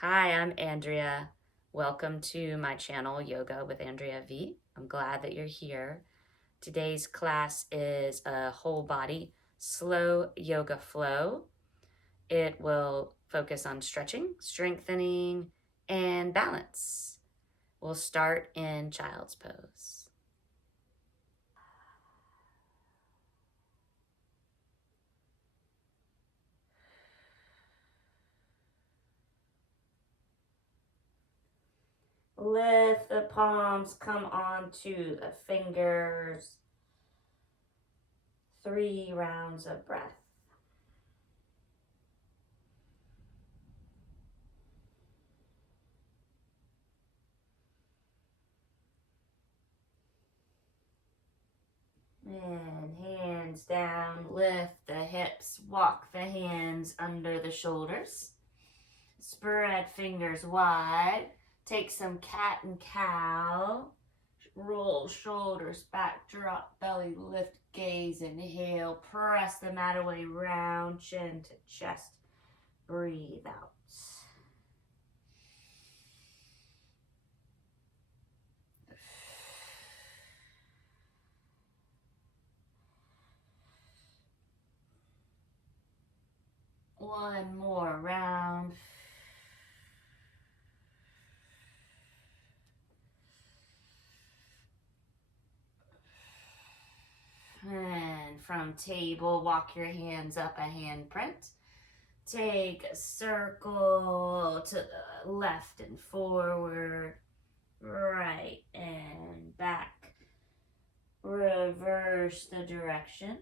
Hi, I'm Andrea. Welcome to my channel, Yoga with Andrea V. I'm glad that you're here. Today's class is a whole body slow yoga flow. It will focus on stretching, strengthening, and balance. We'll start in child's pose. Lift the palms, come onto the fingers. 3 rounds of breath. And hands down, lift the hips, walk the hands under the shoulders. Spread fingers wide. Take some cat and cow. Roll shoulders back, drop belly, lift gaze, inhale. Press the mat away, round chin to chest. Breathe out. One more round. And from table, walk your hands up a hand print. Take a circle to the left and forward, right and back. Reverse the direction.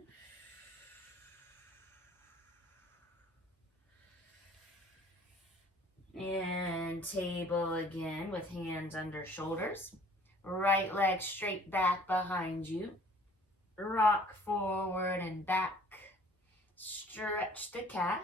And table again with hands under shoulders. Right leg straight back behind you. Rock forward and back. Stretch the calf.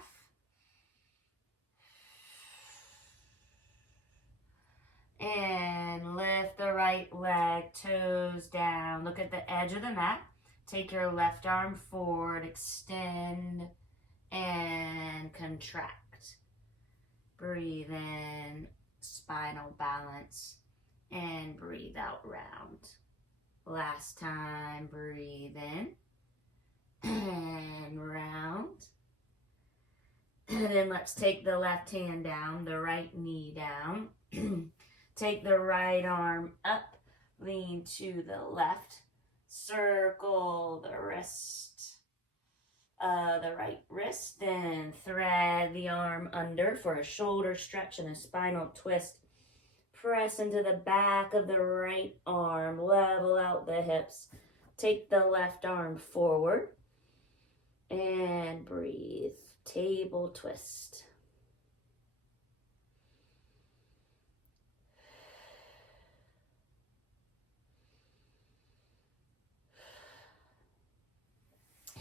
And lift the right leg, toes down. Look at the edge of the mat. Take your left arm forward, extend and contract. Breathe in, spinal balance, and breathe out round. Last time, breathe in and round. And then let's take the left hand down, the right knee down. Take the right arm up, lean to the left. Circle the wrist, the right wrist, then thread the arm under for a shoulder stretch and a spinal twist. Press into the back of the right arm, level out the hips. Take the left arm forward and breathe. Table twist.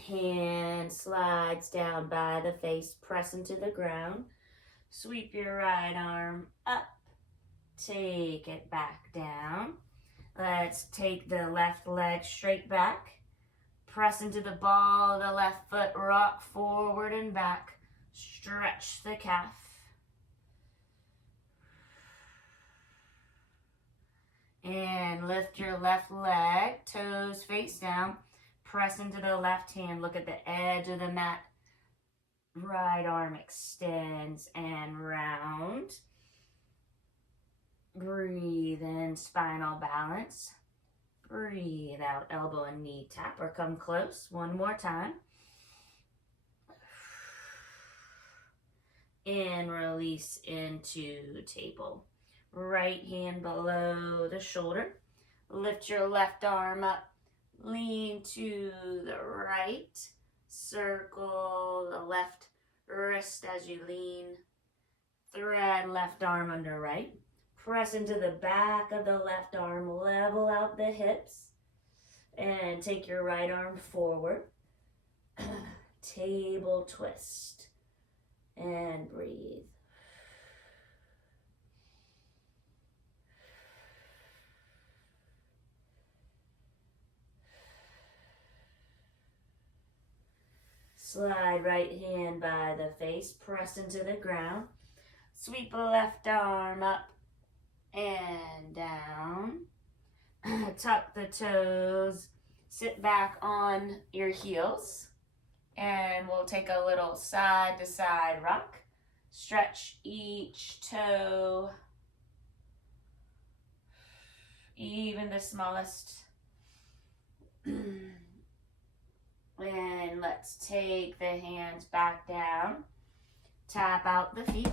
Hand slides down by the face, press into the ground. Sweep your right arm up. Take it back down. Let's take the left leg straight back. Press into the ball of the left foot, rock forward and back. Stretch the calf. And lift your left leg, toes face down. Press into the left hand, look at the edge of the mat. Right arm extends and round. Breathe in, spinal balance. Breathe out, elbow and knee tap or come close. One more time. And release into table. Right hand below the shoulder. Lift your left arm up. Lean to the right. Circle the left wrist as you lean. Thread left arm under right. Press into the back of the left arm. Level out the hips. And take your right arm forward. Table twist. And breathe. Slide right hand by the face, press into the ground. Sweep the left arm up and down. Tuck the toes. Sit back on your heels. And we'll take a little side to side rock. Stretch each toe. Even the smallest. And let's take the hands back down. Tap out the feet.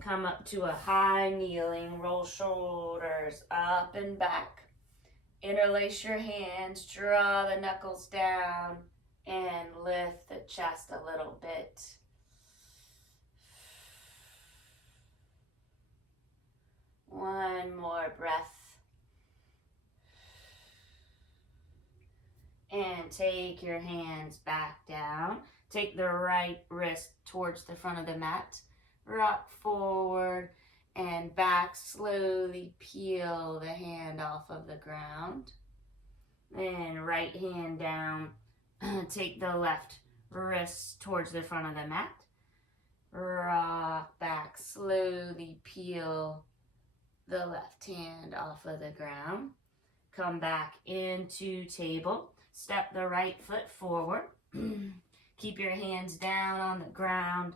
Come up to a high kneeling. Roll shoulders up and back. Interlace your hands. Draw the knuckles down. And lift the chest a little bit. One more breath. And take your hands back down. Take the right wrist towards the front of the mat. Rock forward and back. Slowly peel the hand off of the ground. And right hand down. Take the left wrist towards the front of the mat. Rock back. Slowly peel the left hand off of the ground. Come back into table. Step the right foot forward. Keep your hands down on the ground.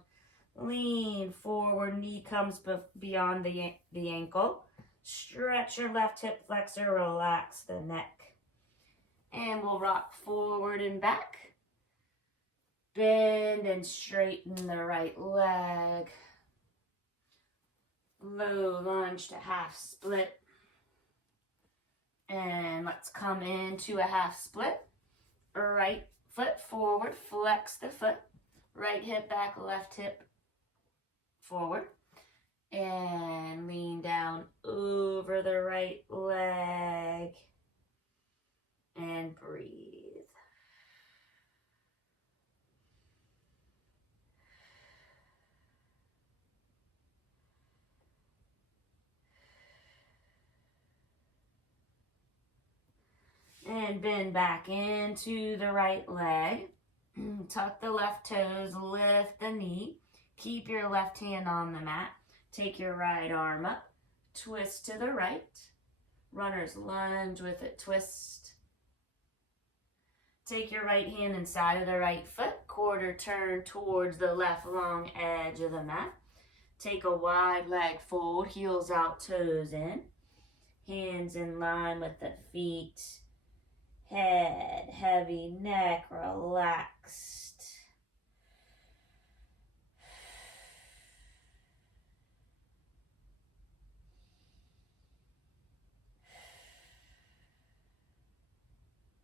Lean forward. Knee comes beyond the ankle. Stretch your left hip flexor. Relax the neck. And we'll rock forward and back. Bend and straighten the right leg. Low lunge to half split. And let's come into a half split. Right foot forward, flex the foot. Right hip back, left hip forward. And lean down over the right leg. And breathe. And bend back into the right leg. Tuck the left toes, lift the knee. Keep your left hand on the mat. Take your right arm up. Twist to the right. Runner's lunge with a twist. Take your right hand inside of the right foot. Quarter turn towards the left long edge of the mat. Take a wide leg fold. Heels out, toes in. Hands in line with the feet. Head, heavy neck, relaxed.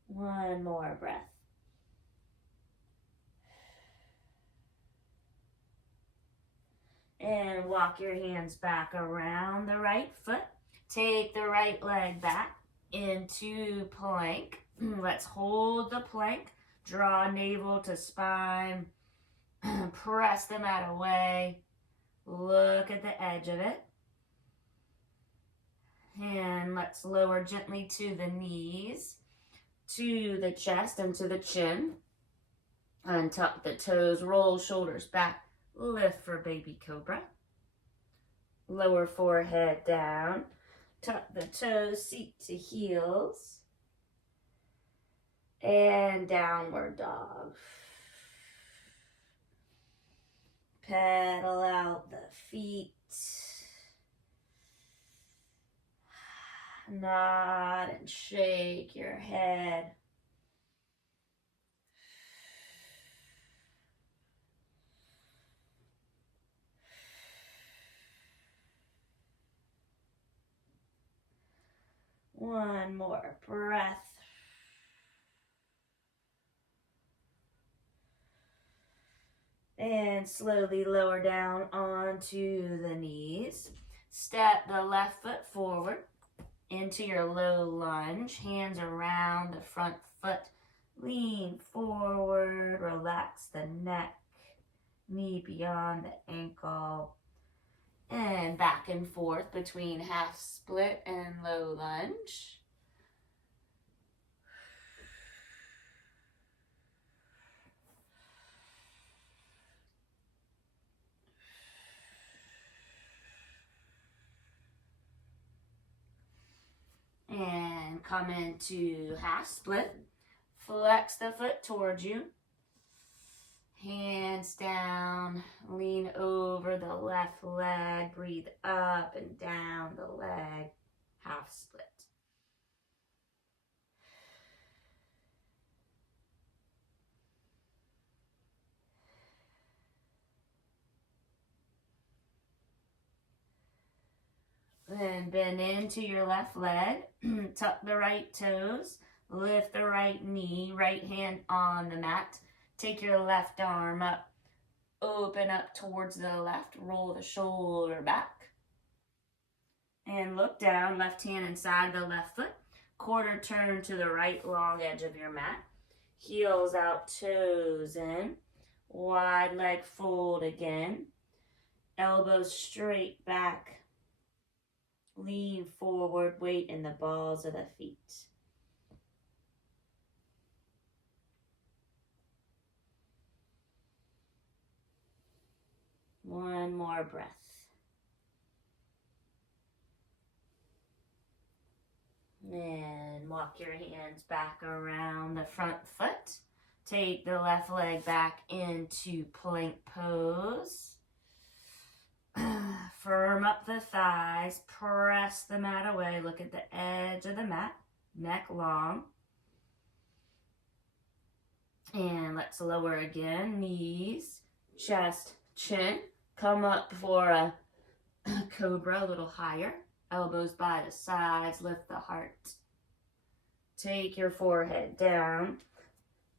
One more breath. And walk your hands back around the right foot. Take the right leg back into plank. Let's hold the plank. Draw navel to spine. Press the mat away. Look at the edge of it. And let's lower gently to the knees, to the chest and to the chin. Untuck the toes, roll shoulders back. Lift for baby cobra. Lower forehead down. Tuck the toes, seat to heels. And downward dog. Pedal out the feet. Nod and shake your head. One more breath. And slowly lower down onto the knees. Step the left foot forward into your low lunge. Hands around the front foot. Lean forward. Relax the neck. Knee beyond the ankle. And back and forth between half split and low lunge. Come into half split. Flex the foot towards you. Hands down. Lean over the left leg. Breathe up and down the leg. Half split. Then bend into your left leg. Tuck the right toes. Lift the right knee. Right hand on the mat. Take your left arm up. Open up towards the left. Roll the shoulder back. And look down. Left hand inside the left foot. Quarter turn to the right long edge of your mat. Heels out, toes in. Wide leg fold again. Elbows straight back. Lean forward, weight in the balls of the feet. One more breath. And walk your hands back around the front foot. Take the left leg back into plank pose. Firm up the thighs, press the mat away, look at the edge of the mat, neck long. And let's lower again, knees, chest, chin. Come up for a cobra, a little higher. Elbows by the sides, lift the heart. Take your forehead down.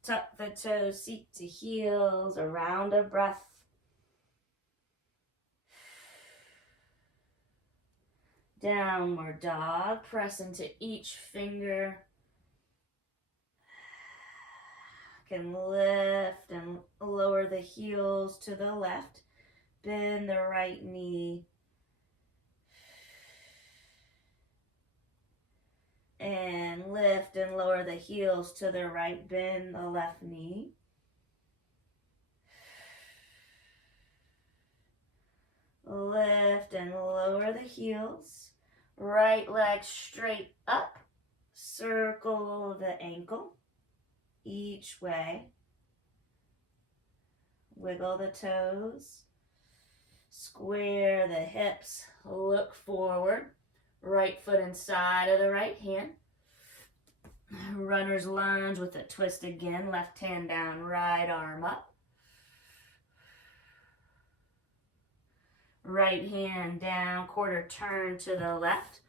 Tuck the toes, seat to heels, a round of breath. Downward dog, press into each finger. Can lift and lower the heels to the left. Bend the right knee. And lift and lower the heels to the right. Bend the left knee. Lift and lower the heels. Right leg straight up. Circle the ankle each way. Wiggle the toes. Square the hips. Look forward. Right foot inside of the right hand. Runner's lunge with a twist again. Left hand down, right arm up. Right hand down, quarter turn to the left.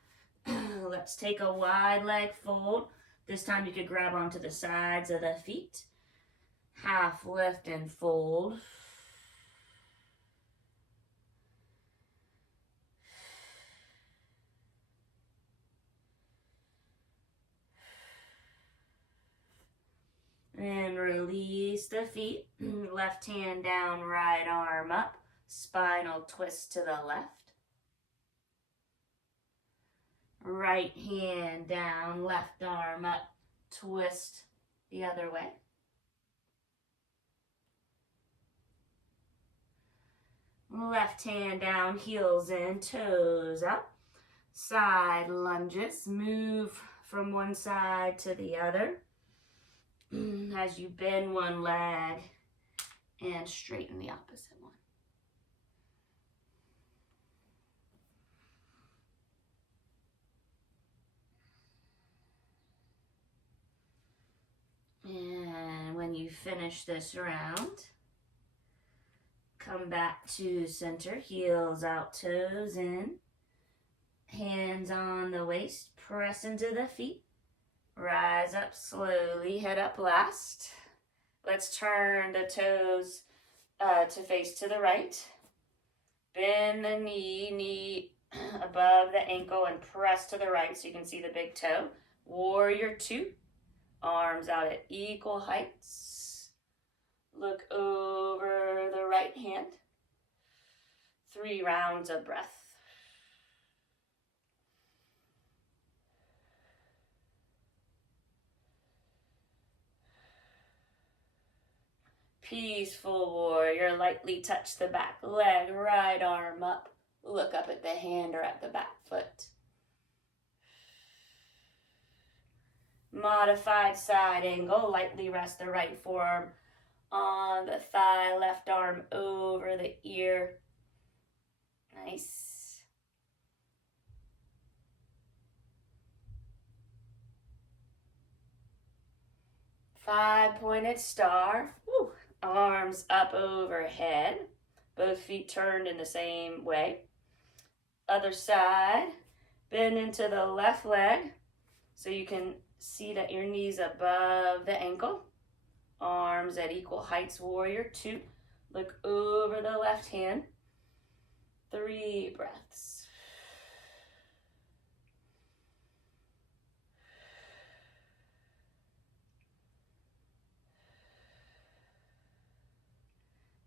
Let's take a wide leg fold. This time you could grab onto the sides of the feet. Half lift and fold. And release the feet. Left hand down, right arm up. Spinal twist to the left. Right hand down, left arm up. Twist the other way. Left hand down, heels in, toes up. Side lunges. Move from one side to the other. As you bend one leg and straighten the opposite one. And when you finish this round, come back to center, heels out, toes in, hands on the waist, press into the feet, rise up slowly, head up last. Let's turn the toes to face to the right. Bend the knee above the ankle and press to the right so you can see the big toe. Warrior two. Arms out at equal heights. Look over the right hand. 3 rounds of breath. Peaceful warrior. Lightly touch the back leg, right arm up. Look up at the hand or at the back foot. Modified side angle. Lightly rest the right forearm on the thigh, left arm over the ear. Nice. Five-pointed star. Woo. Arms up overhead. Both feet turned in the same way. Other side. Bend into the left leg so you can see that your knee's above the ankle. Arms at equal heights, warrior 2. Look over the left hand. 3 breaths.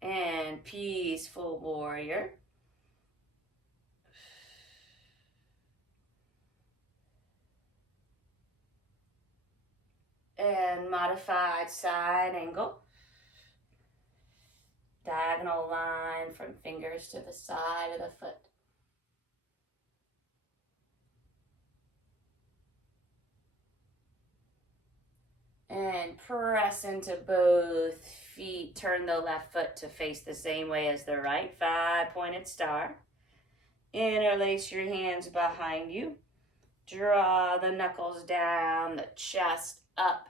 And peaceful warrior. And modified side angle. Diagonal line from fingers to the side of the foot. And press into both feet. Turn the left foot to face the same way as the right. 5-pointed star. Interlace your hands behind you. Draw the knuckles down, the chest up.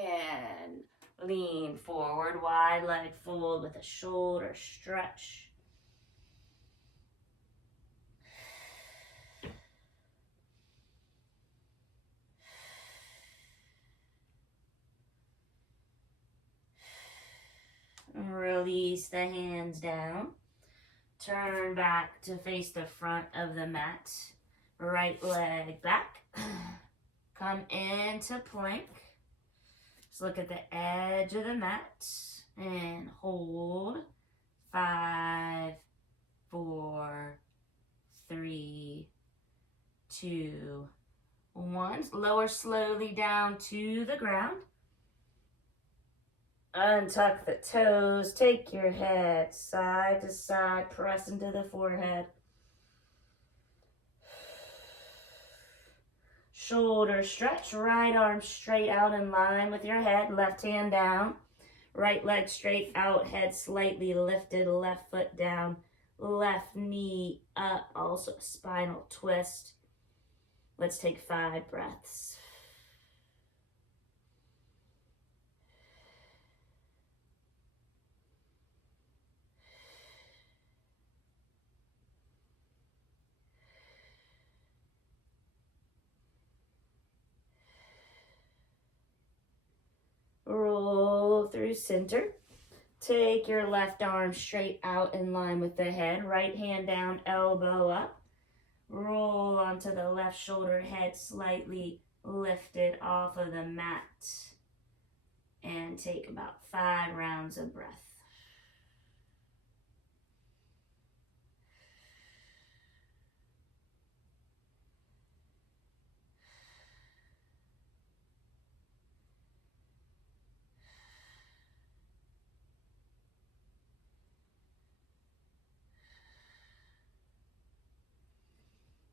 And lean forward, wide leg fold with a shoulder stretch. Release the hands down. Turn back to face the front of the mat. Right leg back. Come into plank. Just look at the edge of the mat and hold. 5, 4, 3, 2, 1. Lower slowly down to the ground. Untuck the toes. Take your head side to side. Press into the forehead. Shoulder stretch. Right arm straight out in line with your head. Left hand down. Right leg straight out. Head slightly lifted. Left foot down. Left knee up. Also a spinal twist. Let's take 5 breaths. Roll through center. Take your left arm straight out in line with the head. Right hand down, elbow up. Roll onto the left shoulder, head slightly lifted off of the mat. And take about 5 rounds of breath.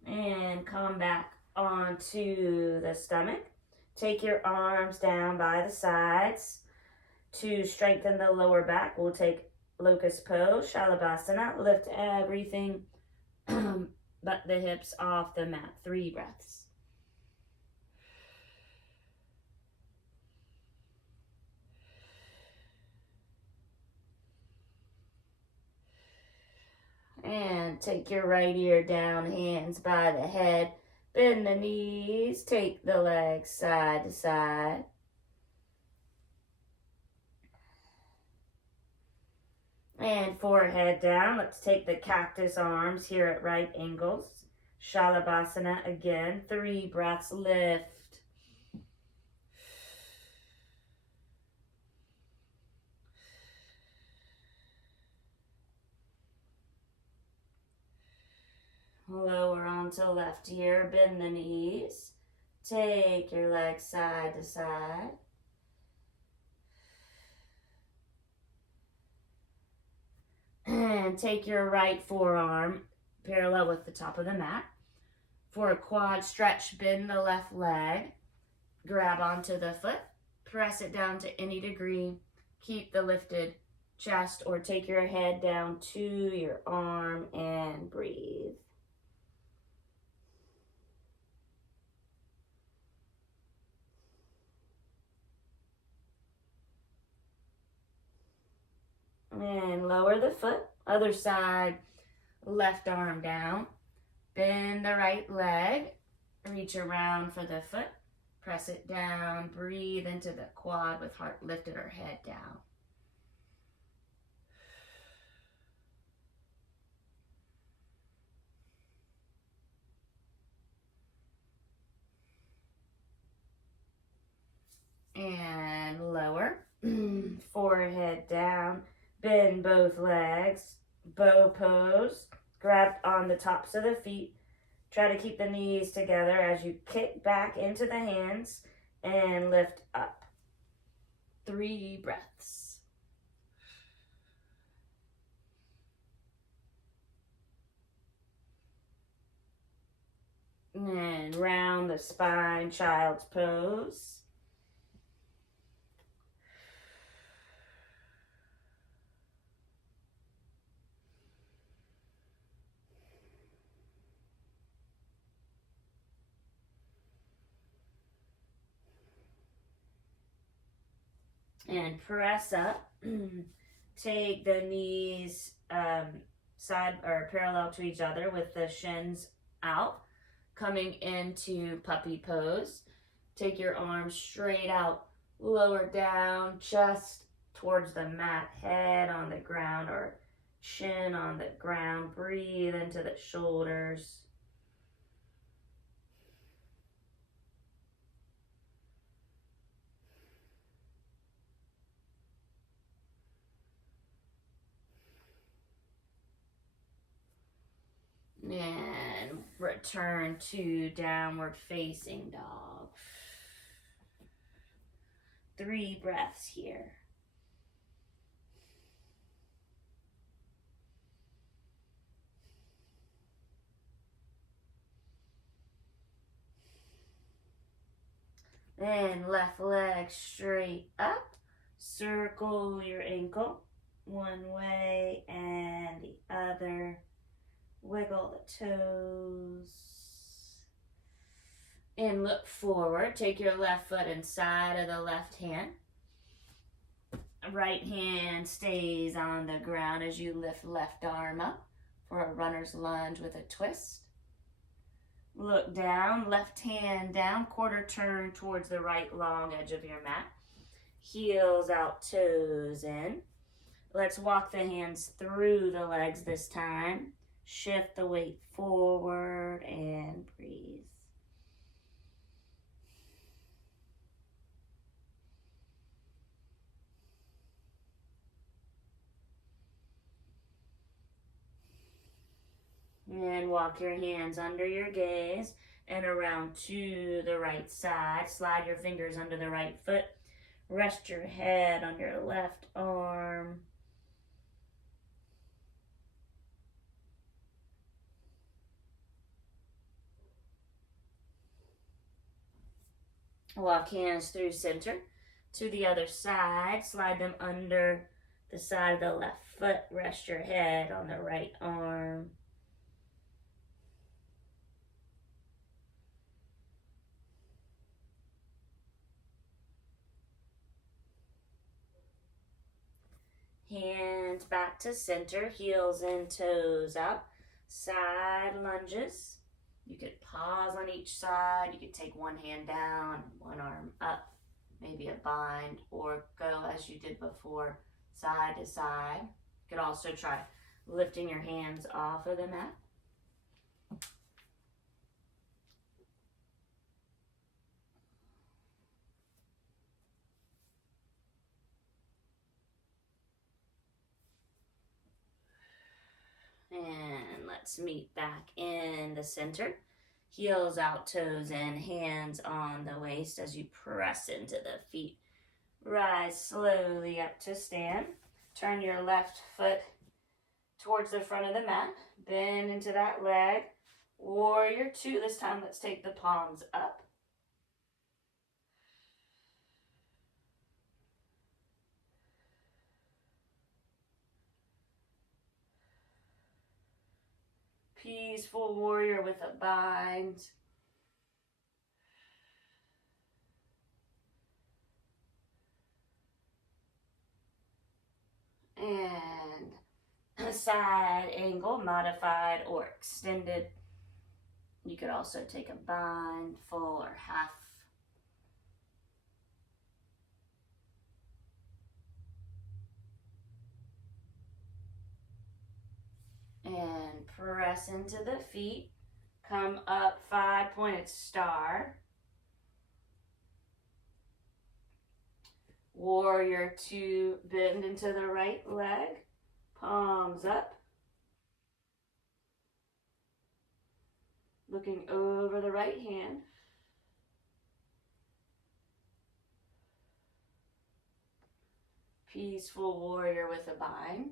And come back onto the stomach. Take your arms down by the sides. To strengthen the lower back, we'll take locust pose, Shalabhasana. Lift everything but the hips off the mat. 3 breaths. And take your right ear down, hands by the head. Bend the knees, take the legs side to side. And forehead down. Let's take the cactus arms here at right angles. Shalabhasana again. 3 breaths, lift. Lower onto left ear, bend the knees. Take your legs side to side. And take your right forearm parallel with the top of the mat. For a quad stretch, bend the left leg. Grab onto the foot, press it down to any degree, keep the lifted chest, or take your head down to your arm and breathe. And lower the foot, other side, left arm down. Bend the right leg, reach around for the foot, press it down, breathe into the quad with heart lifted or head down. And lower, forehead down, bend both legs, bow pose, grab on the tops of the feet, try to keep the knees together as you kick back into the hands and lift up. 3 breaths. And round the spine, child's pose. And press up. Take the knees side or parallel to each other with the shins out, coming into puppy pose. Take your arms straight out, lower down, chest towards the mat, head on the ground or chin on the ground. Breathe into the shoulders. And return to downward facing dog. 3 breaths here. Then left leg straight up. Circle your ankle one way and the other. Wiggle the toes. And look forward. Take your left foot inside of the left hand. Right hand stays on the ground as you lift left arm up for a runner's lunge with a twist. Look down, left hand down, quarter turn towards the right long edge of your mat. Heels out, toes in. Let's walk the hands through the legs this time. Shift the weight forward and breathe. And walk your hands under your gaze and around to the right side. Slide your fingers under the right foot. Rest your head on your left arm. Walk hands through center to the other side. Slide them under the side of the left foot. Rest your head on the right arm. Hands back to center, heels in, toes out. Side lunges. You could pause on each side. You could take one hand down, one arm up, maybe a bind, or go as you did before, side to side. You could also try lifting your hands off of the mat. And let's meet back in the center. Heels out, toes in, hands on the waist as you press into the feet. Rise slowly up to stand. Turn your left foot towards the front of the mat. Bend into that leg. Warrior 2. This time let's take the palms up. Peaceful warrior with a bind. And a side angle, modified or extended. You could also take a bind, full or half. And press into the feet. Come up, 5-pointed star. Warrior 2, bend into the right leg. Palms up. Looking over the right hand. Peaceful warrior with a bind.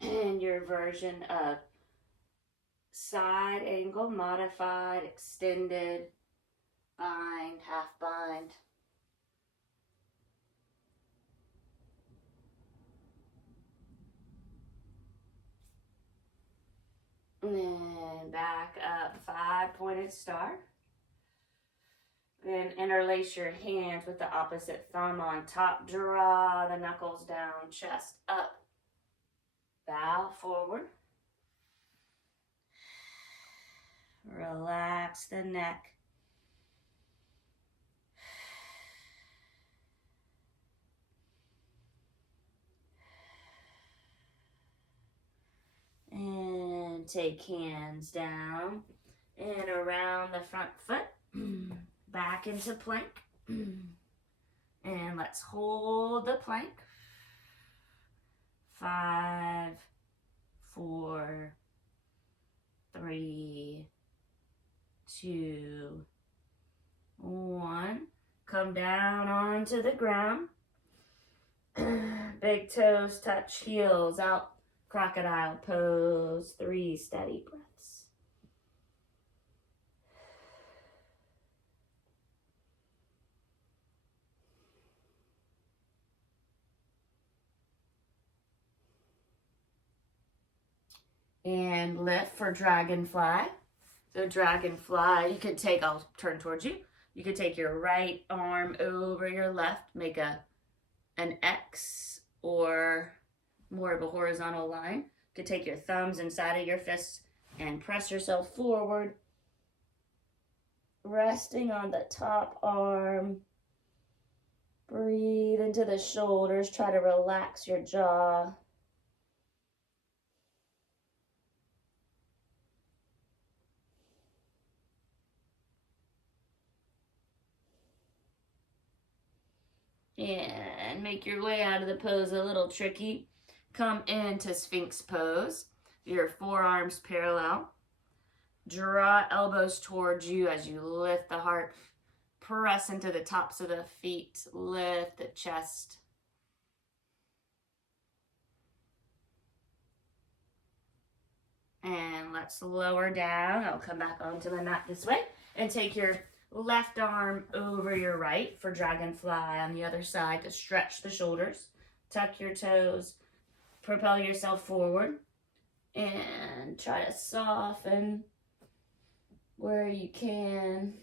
And your version of side angle, modified, extended, bind, half bind. And then back up, 5-pointed star. Then interlace your hands with the opposite thumb on top. Draw the knuckles down, chest up. Bow forward. Relax the neck. And take hands down and around the front foot. Back into plank. And let's hold the plank. 5, 4, 3, 2, 1. Come down onto the ground. Big toes touch heels out. Crocodile pose. 3 steady breaths. And lift for dragonfly. So dragonfly, you could take, I'll turn towards you. You could take your right arm over your left, make an X or more of a horizontal line. You could take your thumbs inside of your fists and press yourself forward, resting on the top arm. Breathe into the shoulders, try to relax your jaw. And make your way out of the pose a little tricky. Come into Sphinx pose. Your forearms parallel. Draw elbows towards you as you lift the heart. Press into the tops of the feet. Lift the chest. And let's lower down. I'll come back onto the mat this way. And take your left arm over your right for dragonfly on the other side to stretch the shoulders. Tuck your toes. Propel yourself forward. And try to soften where you can.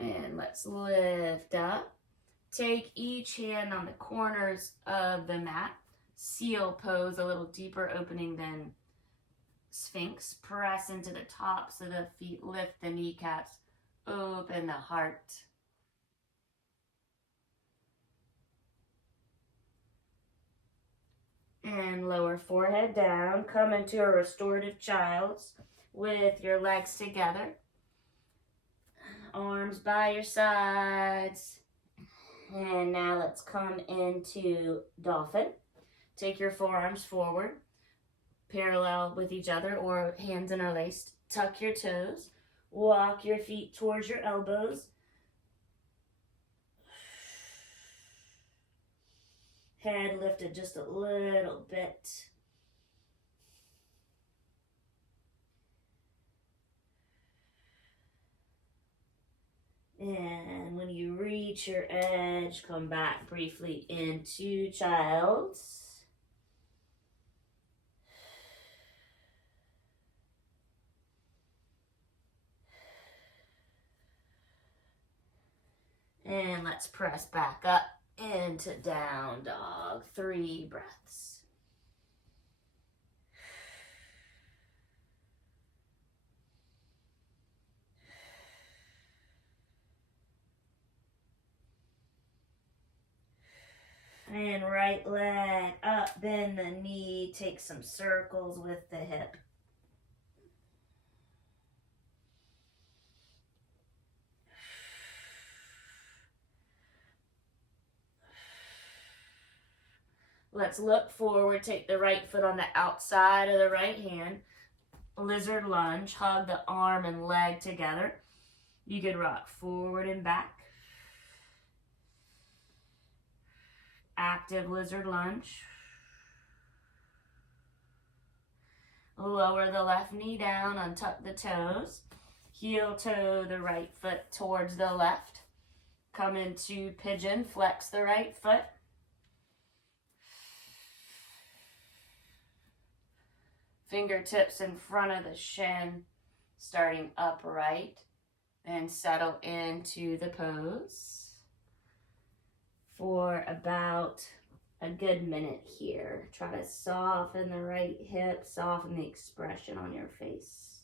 And let's lift up. Take each hand on the corners of the mat. Seal pose, a little deeper opening than Sphinx. Press into the tops of the feet. Lift the kneecaps. Open the heart. And lower forehead down. Come into a restorative child's with your legs together. Arms by your sides. And now let's come into dolphin. Take your forearms forward, parallel with each other or hands interlaced. Tuck your toes. Walk your feet towards your elbows. head lifted just a little bit. And when you reach your edge, come back briefly into Child's. And let's press back up into Down Dog. 3 breaths. And right leg up, bend the knee, take some circles with the hip. Let's look forward, take the right foot on the outside of the right hand. Lizard lunge, hug the arm and leg together. You could rock forward and back. Active lizard lunge. Lower the left knee down, untuck the toes. Heel toe the right foot towards the left. Come into pigeon, flex the right foot. Fingertips in front of the shin, starting upright, and settle into the pose for about a good minute here. Try to soften the right hip, soften the expression on your face.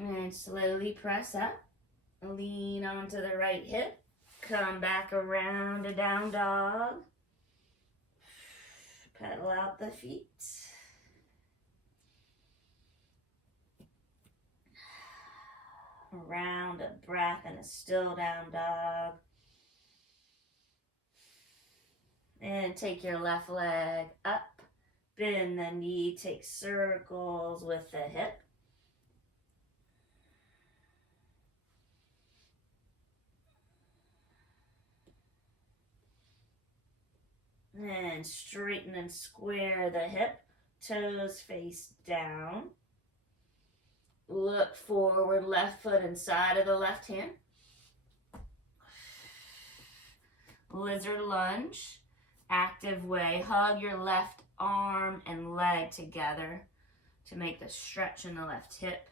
And slowly press up. Lean onto the right hip. Come back around to Down Dog. Pedal out the feet. Around a breath and a still Down Dog. And take your left leg up. Bend the knee. Take circles with the hip. And straighten and square the hip. Toes face down. Look forward, left foot inside of the left hand. Lizard lunge. Active way. Hug your left arm and leg together to make the stretch in the left hip.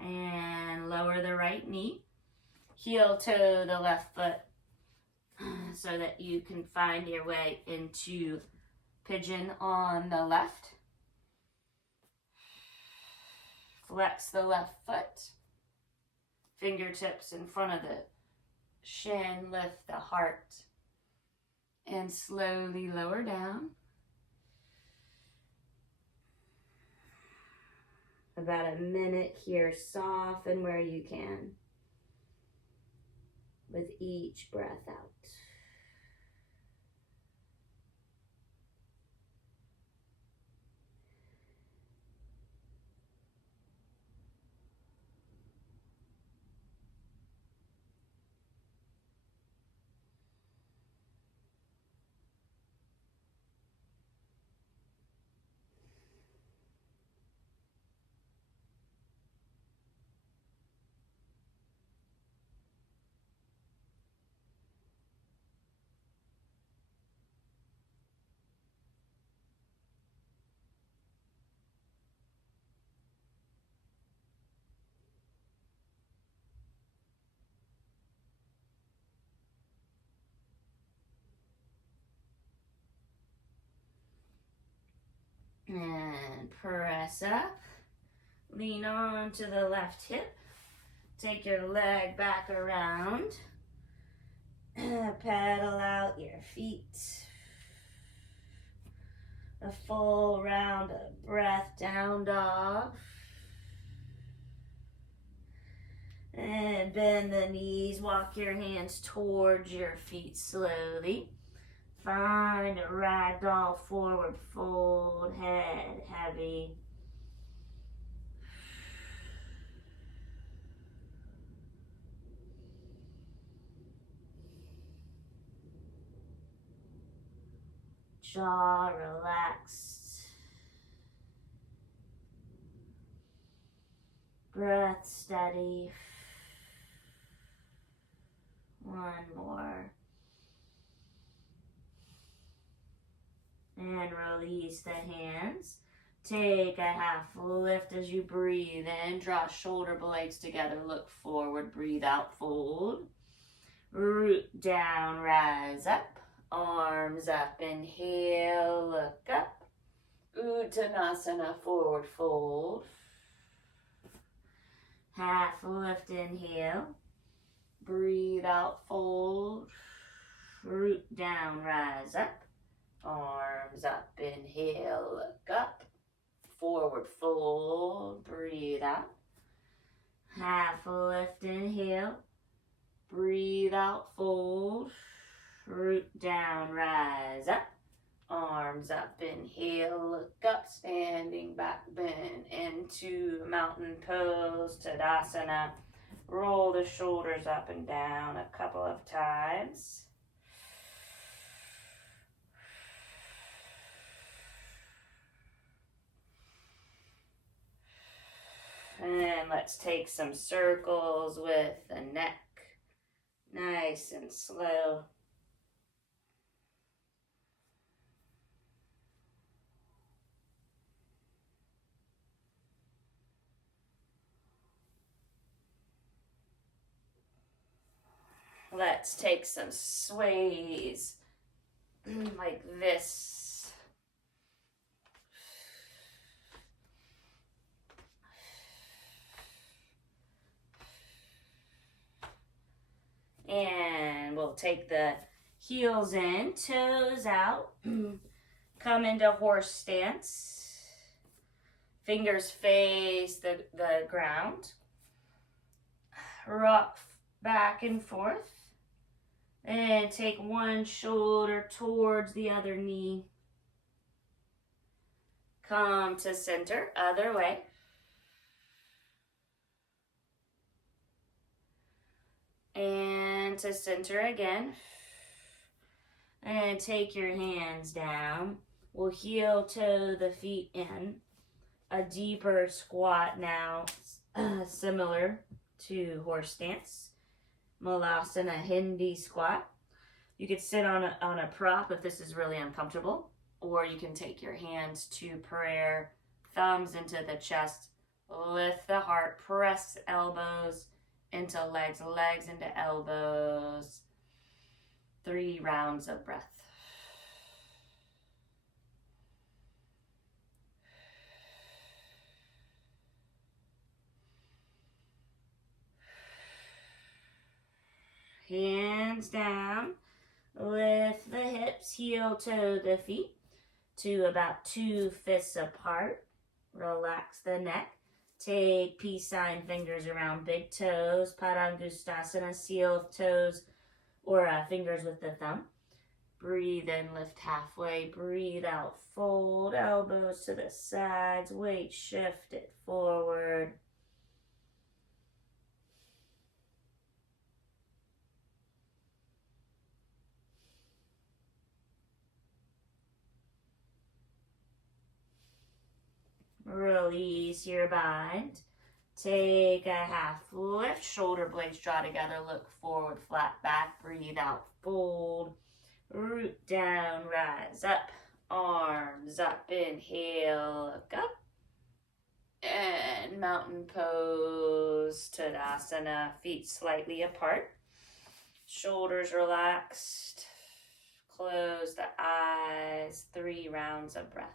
And lower the right knee. Heel toe the left foot so that you can find your way into pigeon on the left. Flex the left foot. Fingertips in front of the shin, lift the heart. And slowly lower down. About a minute here, soften where you can with each breath out. And press up. Lean on to the left hip. Take your leg back around. Pedal out your feet. A full round of breath, down dog. And bend the knees, walk your hands towards your feet slowly. Find a ragdoll forward fold, head heavy. Jaw relaxed. Breath steady. One more. And release the hands. Take a half lift as you breathe in. Draw shoulder blades together. Look forward. Breathe out. Fold. Root down. Rise up. Arms up. Inhale. Look up. Uttanasana. Forward fold. Half lift. Inhale. Breathe out. Fold. Root down. Rise up. Arms up, inhale, look up, forward fold, breathe out, half lift, inhale, breathe out, fold, root down, rise up, arms up, inhale, look up, standing back, bend into mountain pose, Tadasana, roll the shoulders up and down a couple of times. And let's take some circles with the neck, nice and slow. Let's take some sways like this. And we'll take the heels in, toes out, come into horse stance. Fingers face the ground. Rock back and forth. And take one shoulder towards the other knee. Come to center, other way. And to center again. And take your hands down. We'll heel toe the feet in. A deeper squat now, similar to horse stance. Malasana Hindi squat. You could sit on a prop if this is really uncomfortable, or you can take your hands to prayer, thumbs into the chest, lift the heart, press elbows into legs, legs into elbows. 3 rounds of breath. Hands down, lift the hips, heel toe the feet to about 2 fists apart. Relax the neck. Take peace sign fingers around big toes, Padangustasana, seal toes or fingers with the thumb. Breathe in, lift halfway, breathe out, fold elbows to the sides, weight shift it forward. Release your bind. Take a half lift, shoulder blades draw together, look forward, flat back, breathe out, fold, root down, rise up, arms up, inhale, look up, and mountain pose, Tadasana, feet slightly apart, shoulders relaxed, close the eyes, 3 rounds of breath.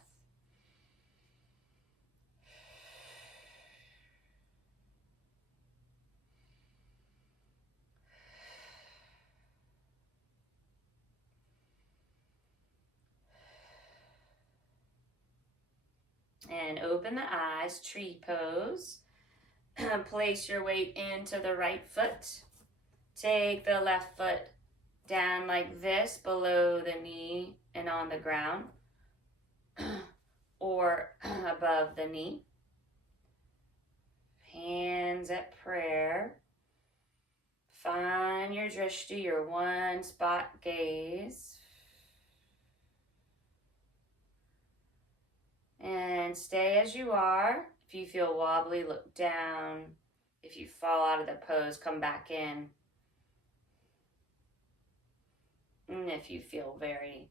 And open the eyes, tree pose. Place your weight into the right foot. Take the left foot down like this, below the knee and on the ground, or above the knee. Hands at prayer. Find your drishti, your one spot gaze. And stay as you are. If you feel wobbly, look down. If you fall out of the pose, come back in. And if you feel very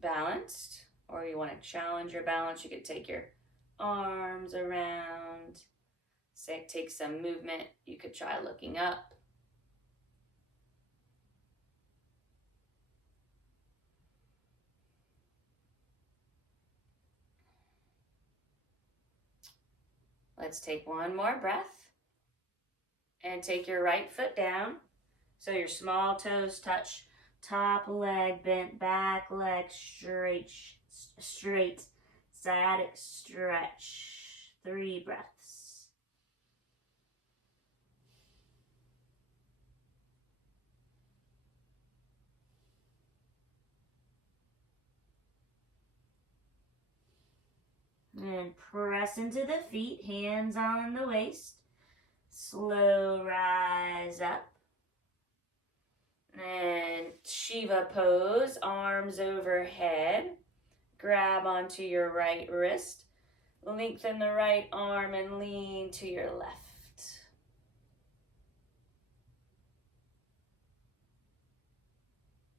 balanced, or you want to challenge your balance, you could take your arms around. Say, take some movement. You could try looking up. Let's take one more breath. And take your right foot down. So your small toes touch top leg bent, back leg straight, sciatic stretch. 3 breaths. And press into the feet, hands on the waist. Slow rise up. And Shiva pose, arms overhead. Grab onto your right wrist. Lengthen the right arm and lean to your left.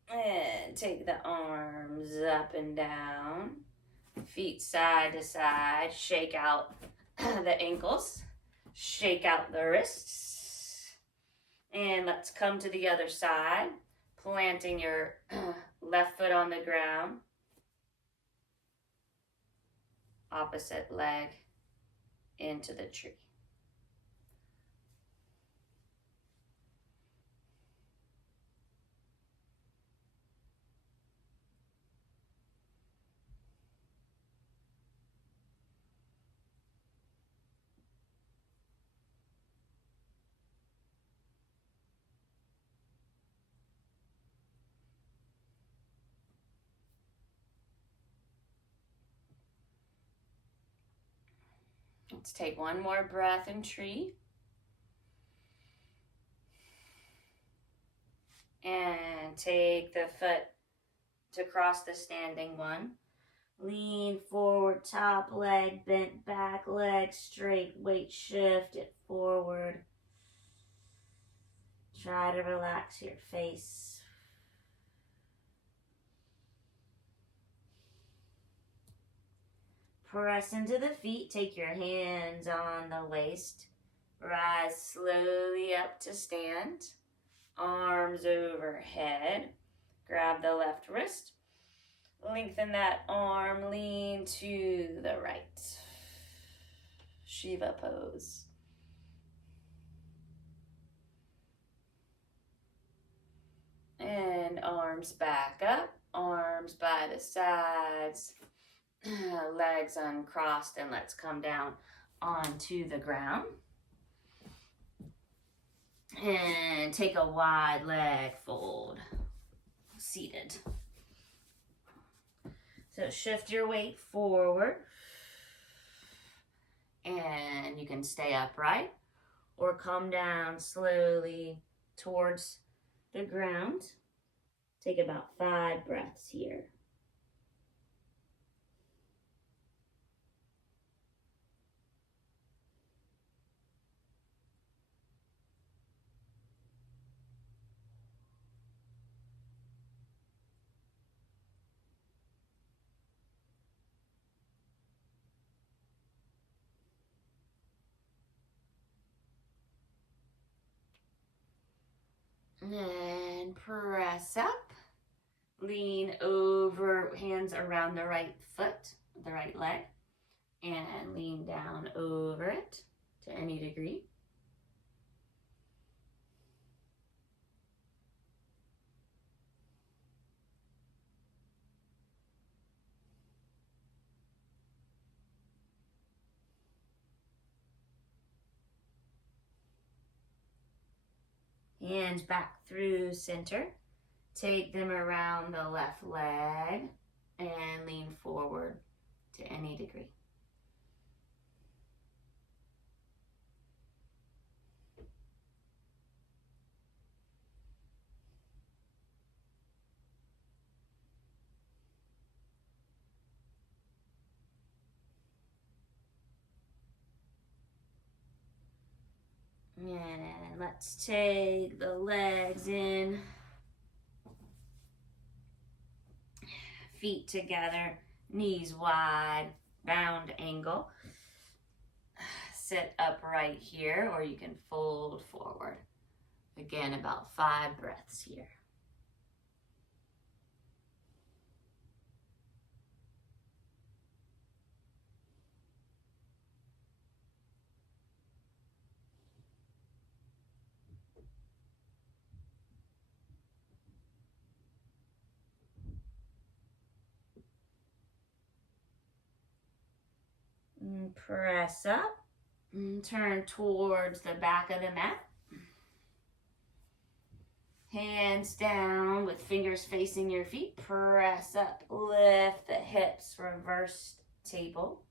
And take the arms up and down. Feet side to side. Shake out the ankles. Shake out the wrists. And let's come to the other side. Planting your left foot on the ground. Opposite leg into the tree. Let's take one more breath in tree. And take the foot to cross the standing one. Lean forward, top leg bent, back leg straight, weight shift it forward. Try to relax your face. Press into the feet, take your hands on the waist. Rise slowly up to stand. Arms overhead. Grab the left wrist. Lengthen that arm, lean to the right. Shiva pose. And arms back up, arms by the sides, legs uncrossed, and let's come down onto the ground. And take a wide leg fold, seated. So shift your weight forward, and you can stay upright or come down slowly towards the ground. Take about 5 breaths here. And press up. Lean over, hands around the right foot, the right leg, and lean down over it to any degree. Hands back through center. Take them around the left leg and lean forward to any degree. And let's take the legs in. Feet together, knees wide, round angle. Sit upright here, or you can fold forward. Again, about 5 breaths here. And press up and turn towards the back of the mat. Hands down with fingers facing your feet. Press up, lift the hips, reversed table.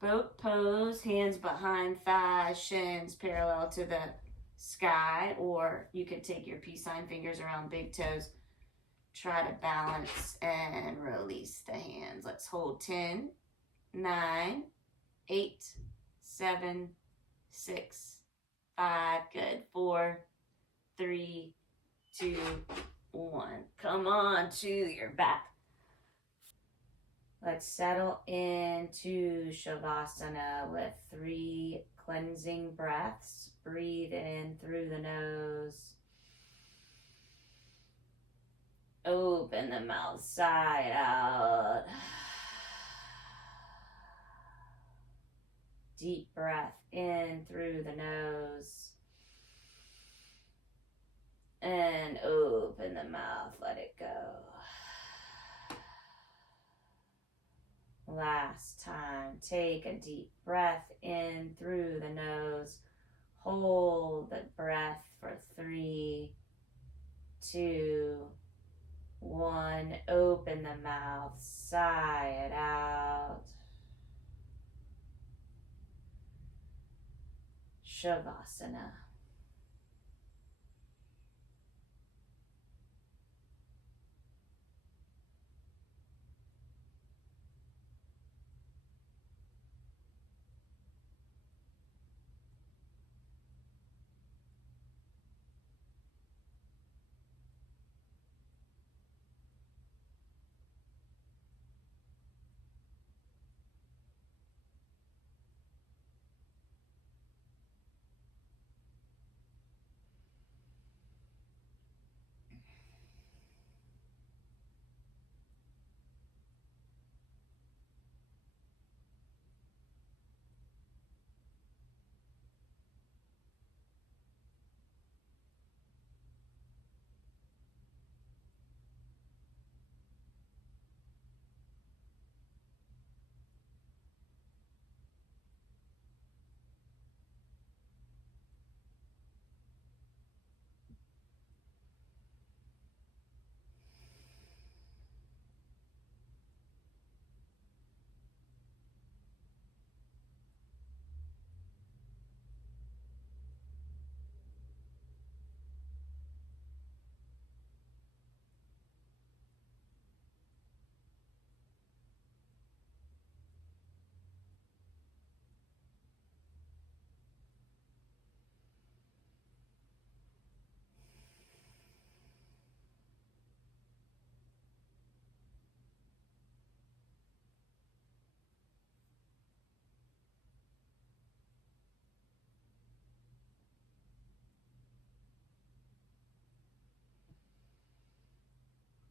Boat pose, hands behind thighs, shins parallel to the sky, or you could take your peace sign fingers around big toes. Try to balance and release the hands. Let's hold 10, 9, 8, 7, 6, 5, good, 4, 3, 2, 1. Come on to your back. Let's settle into Shavasana with 3 cleansing breaths. Breathe in through the nose. Open the mouth, side out. Deep breath in through the nose. And open the mouth, let it go. Last time, take a deep breath in through the nose. Hold the breath for 3, 2, 1. Open the mouth, sigh it out. Shavasana.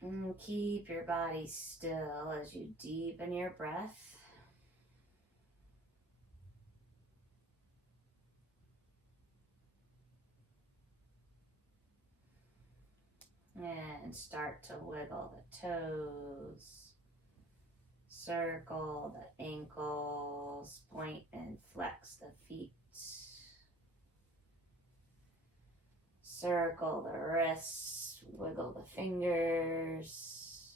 And keep your body still as you deepen your breath. And start to wiggle the toes. Circle the ankles, point and flex the feet. Circle the wrists, wiggle the fingers.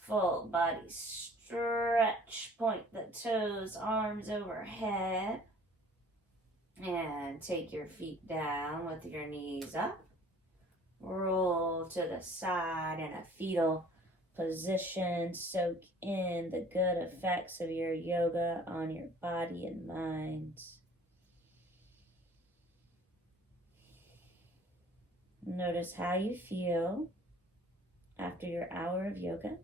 Full body stretch, point the toes, arms overhead. And take your feet down with your knees up. Roll to the side in a fetal position. Soak in the good effects of your yoga on your body and mind. Notice how you feel after your hour of yoga.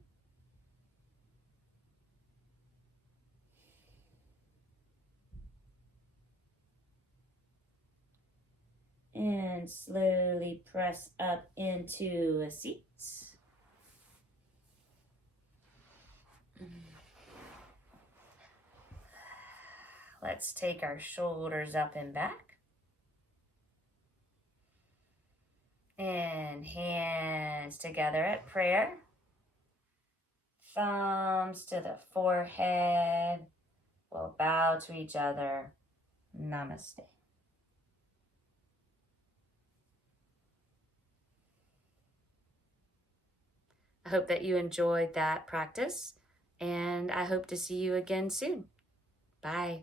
And slowly press up into a seat. Let's take our shoulders up and back. And hands together at prayer. Thumbs to the forehead. We'll bow to each other. Namaste. I hope that you enjoyed that practice, and I hope to see you again soon. Bye.